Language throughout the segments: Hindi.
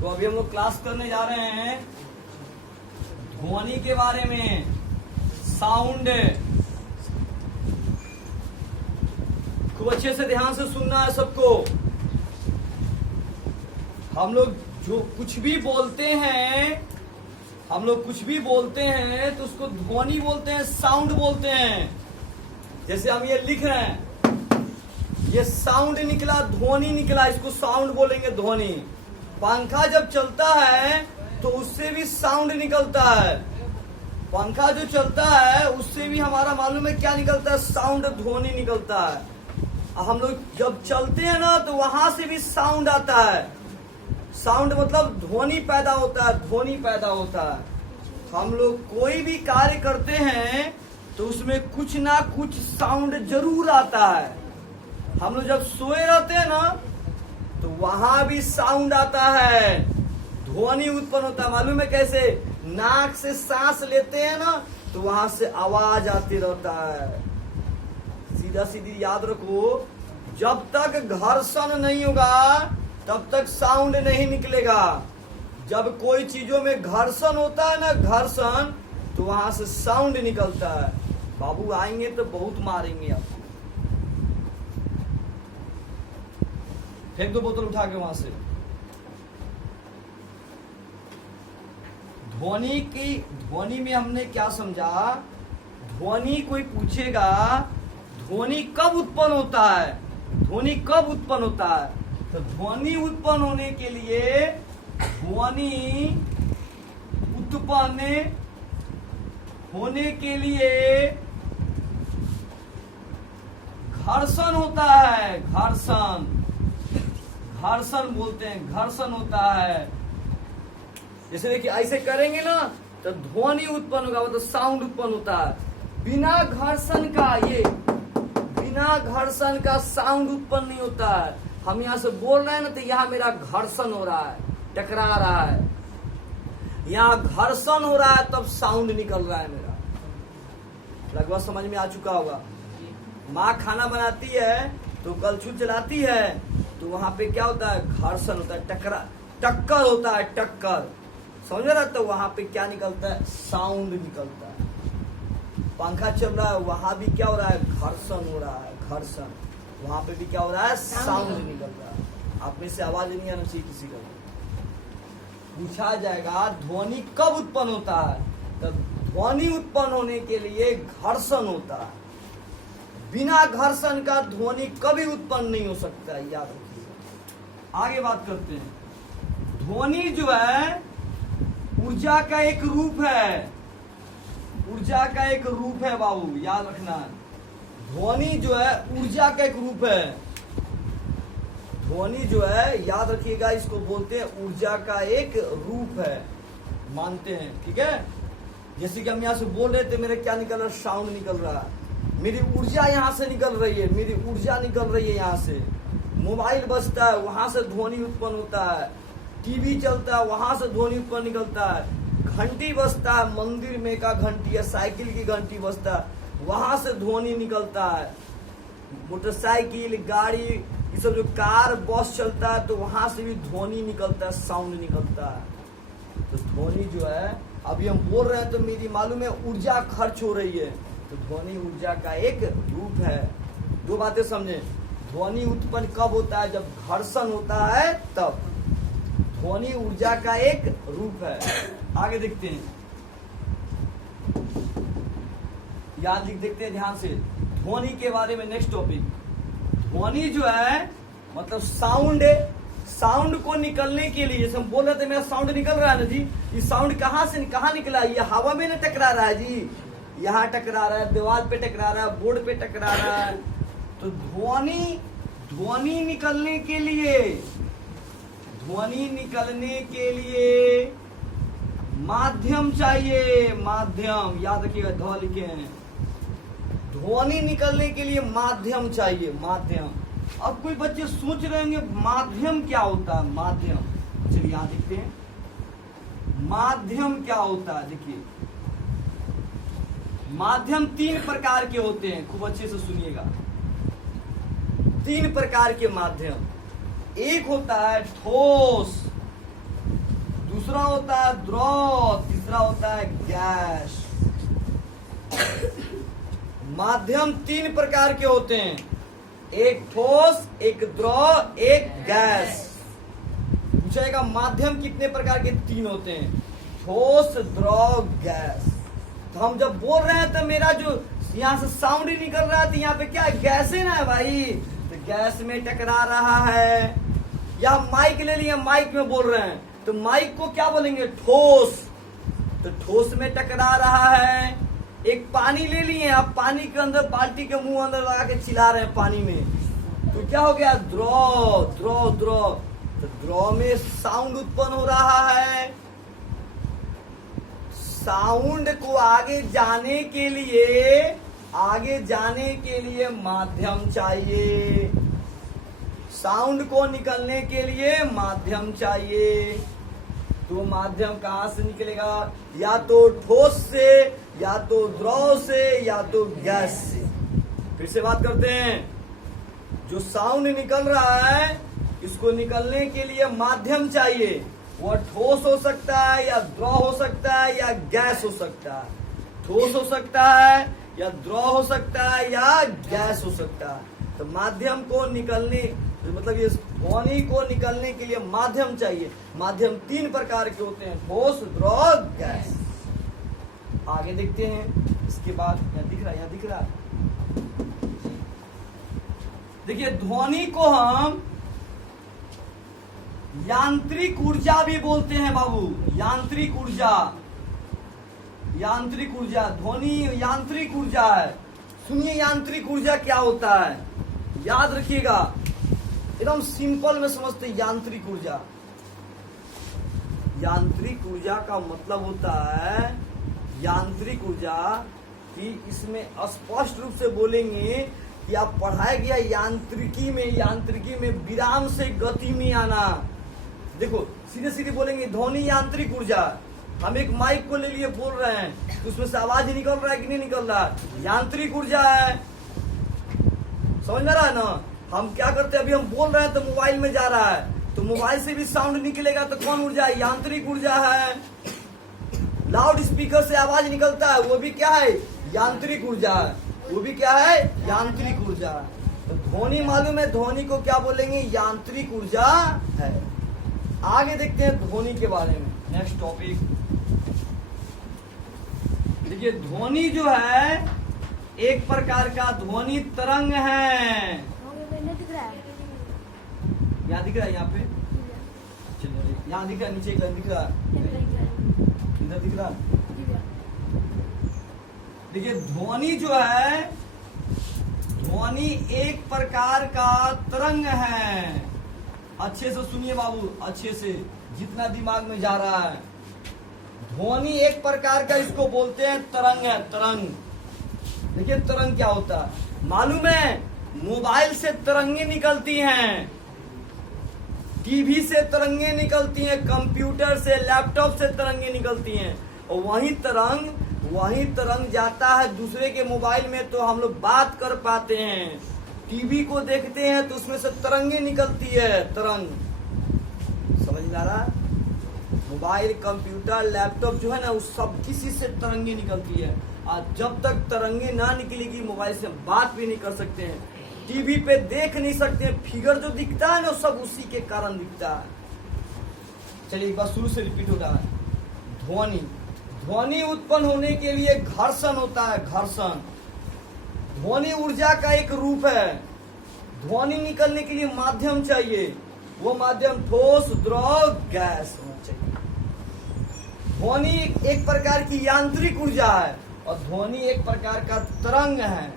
तो अभी हम लोग क्लास करने जा रहे हैं ध्वनि के बारे में, साउंड। खूब अच्छे से ध्यान से सुनना है सबको। हम लोग जो कुछ भी बोलते हैं, तो उसको ध्वनि बोलते हैं, साउंड बोलते हैं। जैसे हम ये लिख रहे हैं, ये साउंड निकला, ध्वनि निकला, इसको साउंड बोलेंगे, ध्वनि। पंखा जब चलता है तो उससे भी साउंड निकलता है। पंखा जो चलता है उससे भी हमारा मालूम है क्या निकलता है, साउंड, ध्वनि निकलता है। हम लोग जब चलते हैं ना तो वहां से भी साउंड आता है। साउंड मतलब ध्वनि पैदा होता है, ध्वनि पैदा होता है। हम लोग कोई भी कार्य करते हैं तो उसमें कुछ ना कुछ साउंड जरूर आता है। हम लोग जब सोए रहते हैं ना तो वहां भी साउंड आता है, ध्वनि उत्पन्न होता है। मालूम है कैसे? नाक से सांस लेते हैं ना तो वहां से आवाज आती रहता है। सीधा सीधी याद रखो, जब तक घर्षण नहीं होगा तब तक साउंड नहीं निकलेगा। जब कोई चीजों में घर्षण होता है ना, घर्षण, तो वहां से साउंड निकलता है। बाबू आएंगे तो बहुत मारेंगे आपको। फेंक दो बोतल उठा के वहां से। ध्वनि में हमने क्या समझा? ध्वनि कोई पूछेगा ध्वनि कब उत्पन्न होता है, ध्वनि कब उत्पन्न होता है? तो ध्वनि उत्पन्न होने के लिए, ध्वनि उत्पन्न होने के लिए घर्षण होता है। घर्षण बोलते हैं, घर्षण होता है। जैसे देखिए ऐसे करेंगे ना तो ध्वनि उत्पन्न होगा, मतलब साउंड उत्पन्न होता है। बिना घर्षण का साउंड उत्पन्न नहीं होता है। हम यहाँ से बोल रहे हैं ना तो यहाँ मेरा घर्षण हो रहा है, टकरा रहा है। यहाँ घर्षण हो रहा है तब साउंड निकल रहा है मेरा। लगभग समझ में आ चुका होगा। माँ खाना बनाती है तो कलछुल चलाती है तो वहां पे क्या होता है? घर्षण होता है, टक्कर होता है, टक्कर। समझ रहा? तो वहां पे क्या निकलता है? साउंड निकलता है। पंखा चल रहा है, वहां भी क्या हो रहा है? घर्षण हो रहा है, घर्षण। वहां पे भी क्या हो रहा है? साउंड निकल रहा है। आप में से आवाज नहीं आना चाहिए किसी का। पूछा जाएगा ध्वनि कब उत्पन्न होता है? तो ध्वनि उत्पन्न होने के लिए घर्षण होता है। बिना घर्षण का ध्वनि कभी उत्पन्न नहीं हो सकता है, याद रखिए। आगे बात करते हैं। ध्वनि जो है ऊर्जा का एक रूप है, ऊर्जा का एक रूप है बाबू, याद रखना। ध्वनि जो है ऊर्जा का एक रूप है। ध्वनि जो है, याद रखिएगा, इसको बोलते हैं ऊर्जा का एक रूप है, मानते हैं, ठीक है। जैसे कि हम यहाँ से बोल रहे थे, मेरे क्या निकल रहा है? साउंड निकल रहा है। मेरी ऊर्जा यहाँ से निकल रही है, मेरी ऊर्जा निकल रही है यहाँ से। मोबाइल बजता है, वहां से ध्वनि उत्पन्न होता है। टीवी चलता है, वहां से ध्वनि उत्पन्न निकलता है। घंटी बजता है, मंदिर में का घंटी या साइकिल की घंटी बजता है, वहां से ध्वनि निकलता है। मोटरसाइकिल, गाड़ी, ये सब जो कार, बस चलता है तो वहां से भी ध्वनि निकलता है, साउंड निकलता है। तो ध्वनि जो है, अभी हम बोल रहे हैं तो मेरी मालूम है ऊर्जा खर्च हो रही है, तो ध्वनि ऊर्जा का एक रूप है। दो बातें समझे। ध्वनि उत्पन्न कब होता है? जब घर्षण होता है तब। ध्वनि ऊर्जा का एक रूप है। आगे देखते हैं, याद लिख देखते हैं ध्यान से ध्वनि के बारे में। नेक्स्ट टॉपिक, ध्वनि जो है मतलब साउंड। साउंड को निकलने के लिए, जैसे हम बोल रहे थे मेरा साउंड निकल रहा है ना जी, ये साउंड कहाँ निकला? ये हवा में ना टकरा रहा है जी, यहाँ टकरा रहा है, दीवार पे टकरा रहा है, बोर्ड पे टकरा रहा है। तो ध्वनि निकलने के लिए माध्यम चाहिए, माध्यम, याद रखिएगा, ध लिखे हैं। ध्वनि निकलने के लिए माध्यम चाहिए, माध्यम। अब कोई बच्चे सोच रहे होंगे माध्यम क्या होता है? माध्यम, चलिए यहाँ देखते हैं माध्यम क्या होता है। देखिए, माध्यम तीन प्रकार के होते हैं, खूब अच्छे से सुनिएगा। तीन प्रकार के माध्यम, एक होता है ठोस, दूसरा होता है द्रव, तीसरा होता है गैस। माध्यम तीन प्रकार के होते हैं, एक ठोस, एक द्रव, एक गैस। पूछेगा माध्यम कितने प्रकार के? तीन होते हैं, ठोस, द्रव, गैस। तो हम जब बोल रहे हैं तो मेरा जो यहाँ से साउंड ही निकल रहा है, तो यहाँ पे क्या है? गैस है ना भाई, तो गैस में टकरा रहा है। या माइक ले लिए, माइक में बोल रहे हैं तो माइक को क्या बोलेंगे? ठोस। तो ठोस में टकरा रहा है। एक पानी ले लिए, आप पानी के अंदर बाल्टी के मुंह अंदर लगा के चिल्ला रहे हैं पानी में, तो क्या हो गया? द्रव, द्रव, द्रव। तो द्रव में साउंड उत्पन्न हो रहा है। साउंड को आगे जाने के लिए माध्यम चाहिए। साउंड को निकलने के लिए माध्यम चाहिए। तो माध्यम कहाँ से निकलेगा? या तो ठोस से, या तो द्रव से, या तो गैस से। फिर से बात करते हैं, जो साउंड निकल रहा है इसको निकलने के लिए माध्यम चाहिए। वह ठोस हो सकता है, या द्रव हो सकता है, या गैस हो सकता है। ठोस हो सकता है, या द्रव हो सकता है, या गैस हो सकता है। तो माध्यम को निकलने, मतलब ये ध्वनि को निकलने के लिए माध्यम चाहिए। माध्यम तीन प्रकार के होते हैं, ठोस, द्रव, गैस। आगे देखते हैं इसके बाद। यहाँ दिख रहा है। देखिए, ध्वनि को हम यांत्रिक ऊर्जा भी बोलते हैं बाबू। यांत्रिक ऊर्जा, यांत्रिक ऊर्जा, ध्वनि यांत्रिक ऊर्जा है। सुनिए यांत्रिक ऊर्जा क्या होता है, याद रखिएगा, एकदम सिंपल में समझते। यांत्रिक ऊर्जा, यांत्रिक ऊर्जा का मतलब होता है, यांत्रिक ऊर्जा कि इसमें स्पष्ट रूप से बोलेंगे कि आप पढ़ाया गया यांत्रिकी में विराम से गति में आना। देखो सीधे सीधे बोलेंगे ध्वनि यांत्रिक ऊर्जा। हम एक माइक को ले लिए बोल रहे हैं, तो उसमें से आवाज निकल रहा है कि नहीं निकल रहा? यांत्रिक ऊर्जा है। समझ में रहा है ना? हम क्या करते हैं, अभी हम बोल रहे हैं तो मोबाइल में जा रहा है, तो मोबाइल से भी साउंड निकलेगा, तो कौन ऊर्जा है? यांत्रिक ऊर्जा है। लाउड स्पीकर से आवाज निकलता है, वो भी क्या है? यांत्रिक ऊर्जा है। वो भी क्या है? यांत्रिक ऊर्जा। तो ध्वनि मालूम है, ध्वनि को क्या बोलेंगे? यांत्रिक ऊर्जा है। आगे देखते हैं ध्वनि के बारे में, नेक्स्ट टॉपिक। देखिए, ध्वनि जो है एक प्रकार का ध्वनि तरंग है। यहाँ दिख रहा है, यहाँ पे चलिए, यहाँ दिख रहा है, नीचे दिख रहा है, इधर दिख रहा है। देखिए, ध्वनि जो है, ध्वनि एक प्रकार का तरंग है। अच्छे से सुनिए बाबू, अच्छे से, जितना दिमाग में जा रहा है। ध्वनि एक प्रकार का, इसको बोलते हैं तरंग है, तरंग। देखिए तरंग क्या होता है मालूम है? मोबाइल से तरंगे निकलती हैं, टीवी से तरंगे निकलती हैं, कंप्यूटर से, लैपटॉप से तरंगे निकलती हैं, और वही तरंग जाता है दूसरे के मोबाइल में, तो हम लोग बात कर पाते हैं। टीवी को देखते हैं तो उसमें से तरंगे निकलती है, तरंग। समझ में आ रहा? मोबाइल, कंप्यूटर, लैपटॉप जो है ना, उस सब किसी से तरंगे निकलती है। और जब तक तरंगे ना निकलेगी, मोबाइल से बात भी नहीं कर सकते हैं, टीवी पे देख नहीं सकते हैं। फिगर जो दिखता है ना, सब उसी के कारण दिखता है। चलिए एक बार शुरू से रिपीट हो रहा है। ध्वनि, ध्वनि उत्पन्न होने के लिए घर्षण होता है, घर्षण। ध्वनि ऊर्जा का एक रूप है। ध्वनि निकलने के लिए माध्यम चाहिए, वो माध्यम ठोस, द्रव, गैस होना चाहिए। ध्वनि एक प्रकार की यांत्रिक ऊर्जा है, और ध्वनि एक प्रकार का तरंग है।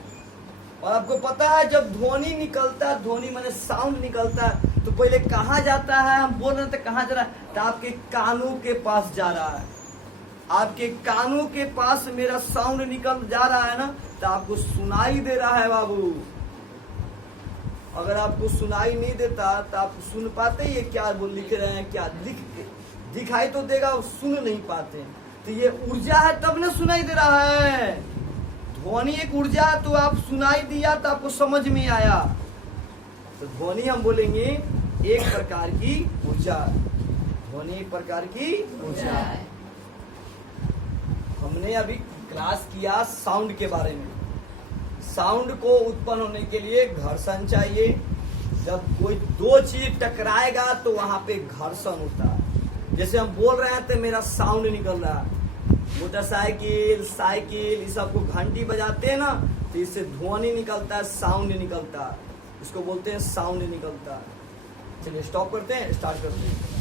और आपको पता है, जब ध्वनि निकलता है, ध्वनि माने साउंड निकलता है, तो पहले कहाँ जाता है? हम बोल रहे थे कहाँ जा रहा है, तो आपके कानों के पास जा रहा है। आपके कानों के पास मेरा साउंड निकल जा रहा है ना, तो आपको सुनाई दे रहा है बाबू। अगर आपको सुनाई नहीं देता तो आप सुन पाते? ये क्या लिख रहे हैं, क्या दिखाई तो देगा, सुन नहीं पाते। तो ये ऊर्जा है, तब ना सुनाई दे रहा है। ध्वनि एक ऊर्जा, तो आप सुनाई दिया तो आपको समझ में आया। तो ध्वनि हम बोलेंगे एक प्रकार की ऊर्जा। ध्वनि एक प्रकार की ऊर्जा है। हमने अभी क्लास किया साउंड के बारे में। साउंड को उत्पन्न होने के लिए घर्षण चाहिए। जब कोई दो चीज टकराएगा तो वहां पे घर्षण होता है। जैसे हम बोल रहे हैं तो मेरा साउंड निकल रहा है। मोटरसाइकिल, साइकिल, इस सबको घंटी बजाते हैं ना, तो इससे ध्वनि निकलता है, साउंड निकलता है। इसको बोलते हैं साउंड निकलता है। चलिए स्टॉप करते हैं, स्टार्ट करते हैं।